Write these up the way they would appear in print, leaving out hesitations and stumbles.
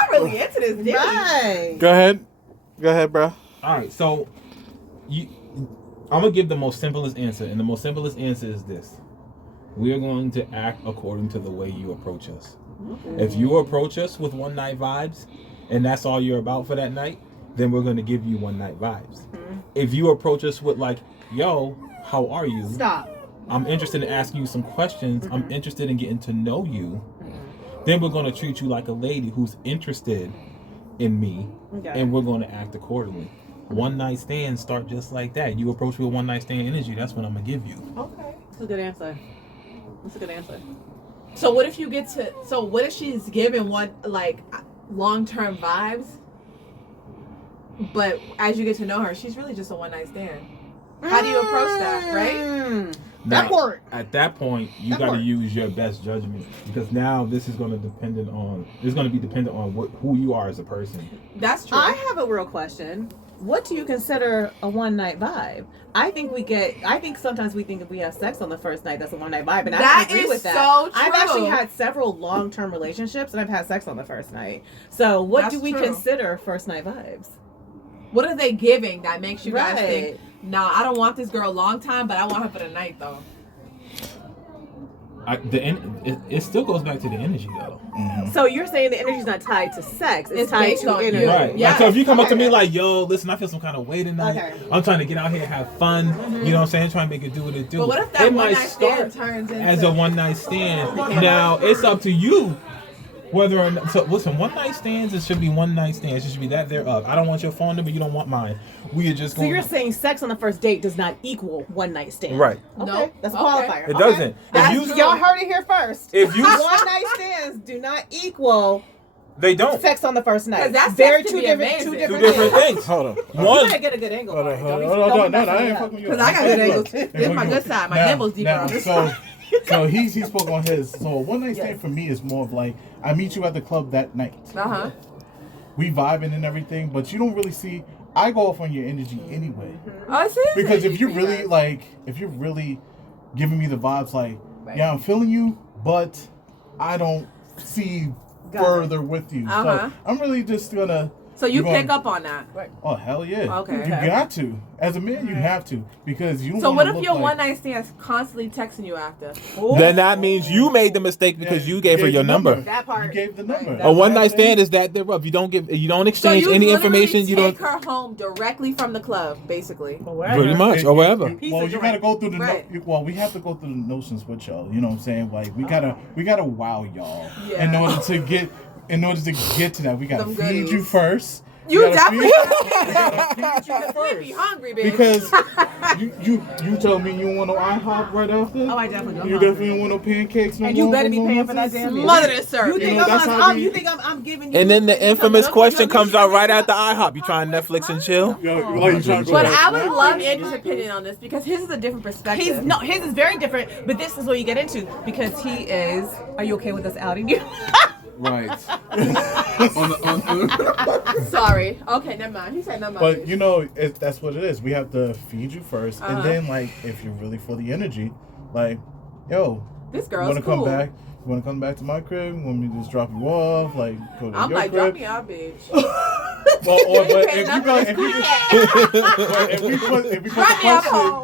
Y'all really into this, didn't Right. Go ahead, bro. All right, so I'm gonna give the most simplest answer, and the most simplest answer is this: we are going to act according to the way you approach us. Okay. If you approach us with one night vibes, and that's all you're about for that night, then we're gonna give you one night vibes. Mm-hmm. If you approach us with like, "Yo, how are you?" Stop. I'm interested in asking you some questions. Mm-hmm. I'm interested in getting to know you. Mm-hmm. Then we're gonna treat you like a lady who's interested in me, and we're gonna act accordingly. One night stands start just like that. You approach me with one night stand energy. That's what I'm gonna give you. Okay, that's a good answer. That's a good answer. So what if you get to? So what if she's giving one like long-term vibes, but as you get to know her, she's really just a one night stand? How do you approach that, right? Now, that part. At that point, you got to use your best judgment, because now this is going to be dependent on who you are as a person. That's true. I have a real question. What do you consider a one night vibe? I think sometimes we think if we have sex on the first night, that's a one night vibe, and I agree with that. So true. I've actually had several long term relationships, and I've had sex on the first night. So what do we consider first night vibes? What are they giving that makes you guys think, nah, I don't want this girl a long time, but I want her for the night though? It still goes back to the energy though. Mm-hmm. So you're saying the energy's not tied to sex; it's tied to energy. Right. Yeah. Like, so if you come up to me like, "Yo, listen, I feel some kind of way tonight. I'm trying to get out here and have fun." Mm-hmm. You know what I'm saying? Trying to make it do what it do. But what if that one night stand turns into as a one night stand? Now it's up to you. Whether or not, so listen, one night stands, it should be one night stands. It should be that thereof. I don't want your phone number, you don't want mine. We are just So you're saying sex on the first date does not equal one night stand? Right. Okay. Nope. That's a qualifier. It doesn't. Y'all heard it here first. If you one night stands do not equal they don't sex on the first night. Because that's very two different things. Hold on. You gotta get a good angle. No, I ain't fucking you. Because I got good angles. This is my good side. My nipples deeper on this side. So he spoke on his. So one night stand for me is more of like, I meet you at the club that night. Uh-huh. We vibing and everything, but you don't really see. I go off on your energy anyway. Oh, seriously? Because if you're really giving me the vibes like, yeah, I'm feeling you, but I don't see further with you. So I'm really just gonna. So you pick up on that. Right. Oh, hell yeah. Okay. You got to. As a man, you have to. Because you don't. So what if your one night stand's constantly texting you after? Then that means you made the mistake because you gave her your number. That part. You gave the number. A one night stand is that thereof. You don't exchange any information. You don't take her home directly from the club, basically. Pretty much, or wherever. Well, you gotta go through the we have to go through the notions with y'all. You know what I'm saying? Like we gotta wow y'all in order to get to that. We gotta feed you first. You definitely be hungry, baby. Because you told me you don't want no IHOP right after. Oh, I definitely don't. You definitely don't want no pancakes. And you better be paying for that damn meal. Mother to serve. You think I'm giving you? And then the infamous question comes out right after IHOP. You trying Netflix and chill? But I would love Andrew's opinion on this because his is a different perspective. His is very different. But this is what you get into because he is. Are you okay with us outing you? Right. Sorry. Okay, never mind. He said never mind. But you know, that's what it is. We have to feed you 1st, and then like if you're really for the energy, like, yo, this girl's cool. Come back? You want to come back to my crib? You want me to just drop you off? Like, go to I'm your like, crib? drop me out, bitch. Well,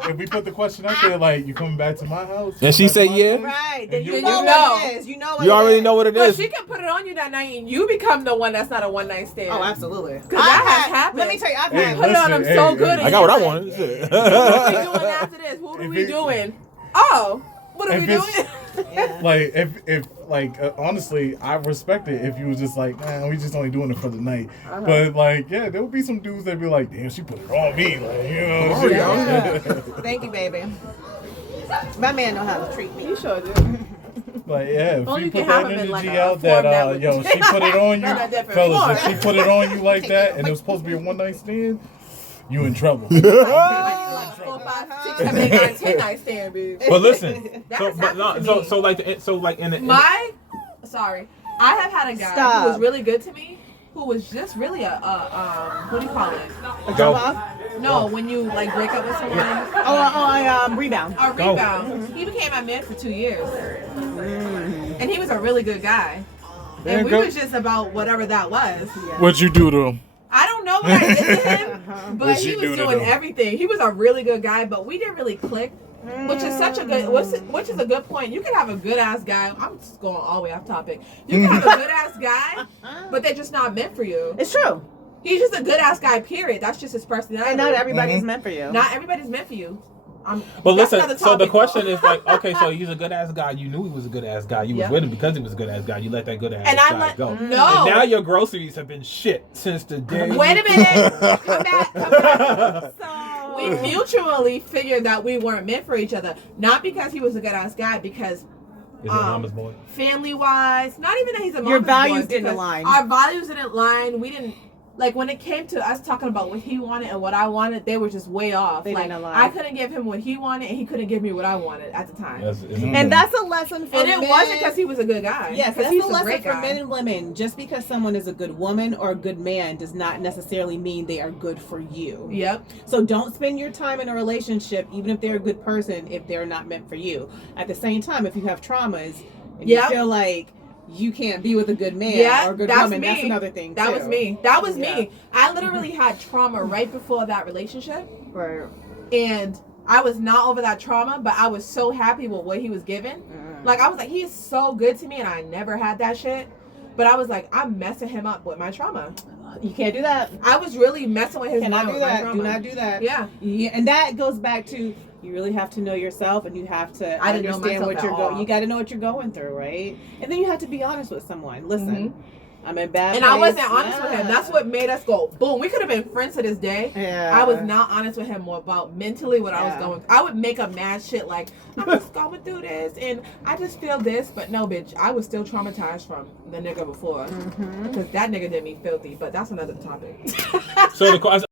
if we put the question out there, like, you coming back to my house? And she say yeah. Right. Then you know what it is. You know what you already know what it but is. But she can put it on you that night, and you become the one that's not a one night stand. Oh, absolutely. Because that has happened. Let me tell you, I've had put it on them so good. I got what I wanted. What are we doing after this? What are we doing? Oh, what are we doing? Like honestly, I respect it if you was just like, man, we just only doing it for the night. But like, yeah, there would be some dudes that be like, damn, she put it on me, like, you know. Thank you, baby. My man know how to treat me. You sure do. Like, yeah, if Well, you you put can have that him in, energy like, a out that, form yo, she put it on you, fellas, if she put it on you like that, and it was supposed to be a one night stand, you in trouble. 4, 5, 6, 7, 8, 9, 10 night stand, bitch. But listen, Sorry, I have had a guy who was really good to me, who was just really a what do you call it? A jump off? No, when you like break up with someone. Rebound. A rebound. He became my man for 2 years, and he was a really good guy. And we was just about whatever that was. What'd you do to him? I don't know what I did to him, but What'd he you was do to doing them? everything. He was a really good guy, but we didn't really click. Which is such a good, which is a good point. You can have a good ass guy. I'm just going all the way off topic. You can have a good ass guy, but they're just not meant for you. It's true. He's just a good ass guy. Period. That's just his personality. And not everybody's meant for you. Not everybody's meant for you. But That's listen, another so the topic. question is like, okay, so he's a good ass guy. You knew he was a good ass guy. You was Yeah. with him because he was a good ass guy. You let that good ass And I guy let go. no. And now your groceries have been shit since the day. Wait a minute. Come back. So We mutually figured that we weren't meant for each other. Not because he was a good ass guy, because Is it mama's boy? family wise, not even that he's a mama's Your values boy, didn't because align. Our values didn't align. We didn't like when it came to us talking about what he wanted and what I wanted. They were just way off. They like didn't align. I couldn't give him what he wanted, and he couldn't give me what I wanted at the time. And that's a lesson for And it men. wasn't because he was a good guy. Yes, because that's he's a a lesson great for guy. men and women. Just because someone is a good woman or a good man does not necessarily mean they are good for you. Yep. So don't spend your time in a relationship, even if they're a good person, if they're not meant for you. At the same time, if you have traumas and Yep. you feel like you can't be with a good man Yeah, or a good that's woman, me. that's another thing That too. was me. That was Yeah. me. I literally had trauma right before that relationship. Right. And I was not over that trauma, but I was so happy with what he was given. Like, I was like, he is so good to me, and I never had that shit. But I was like, I'm messing him up with my trauma. You can't do that. I was really messing with his Cannot mind do with my that. trauma. Do not do that. Yeah. Yeah, and that goes back to you really have to know yourself, and you have to I didn't know understand myself what at you're going. all. You got to know what you're going through, right? And then you have to be honest with someone. Listen, I'm in bad. And I place. wasn't honest with him. Yeah. That's what made us go boom. We could have been friends to this day. Yeah. I was not honest with him more about mentally what I was Yeah. going through. I would make up mad shit like, I'm just going through this and I just feel this. But no, bitch, I was still traumatized from the nigga before. Because that nigga did me filthy. But that's another topic. So the